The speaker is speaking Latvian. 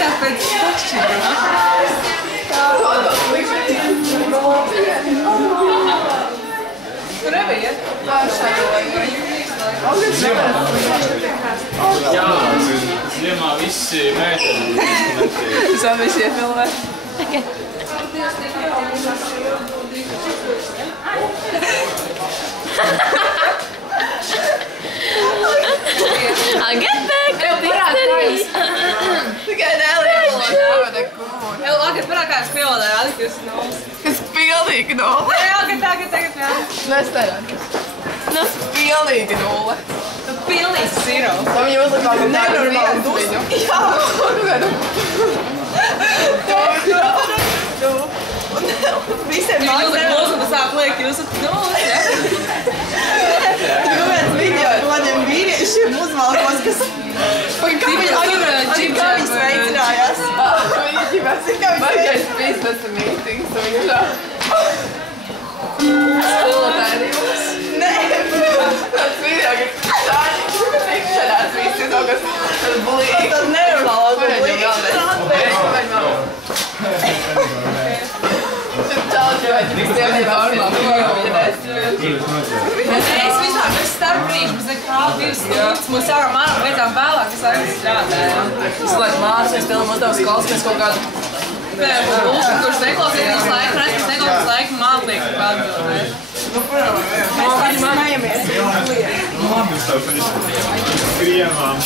Izskatās pēc pašķiruma. Tur nebija? Jā, ziemā visi mēģina. Zā visi iefilmē. I'll get back up Tikai nelielā. Agad parād kā es pilnē, Alikas nulles. Kas pilnīgi nulle. Jā, tagad. Nestarāt. Nu, pilnīgi nulle. Tu pilnīgs zero. Tam viņa uzlikā kaut kādu nenormālu dusmu. Jā, visiem Jūs māksliniekiem. esat mūsu, tas sāk liek, jūs esat nulles, ja? Tur viens video ar kādiem vīriešiem uzvalkos, kas... Kā viņas veicinājās? Viņa ģimēs, kā viņas veicinājās? Bija tas meetings, un viņa tā... Skolotāji jūs? Nē, tāds video, ka tādi tikšanās visi kaut kas bulīgi. Tas nenormāli bulīgi. Es vispār bez starpbrīžu, bez nekā 2 stundas. Mums ārā mārā beidzām vēlāk, es arī strādāju. Es laiku māras, mēs pilnām uzdevus klausīties kaut kādu... Bullshit, kurš neklausīties visu laiku, un es neklausīties visu laiku mātlīgu atbildēt. Mēs visi smajamies. Labi, tas tev, ka viņš kriemām.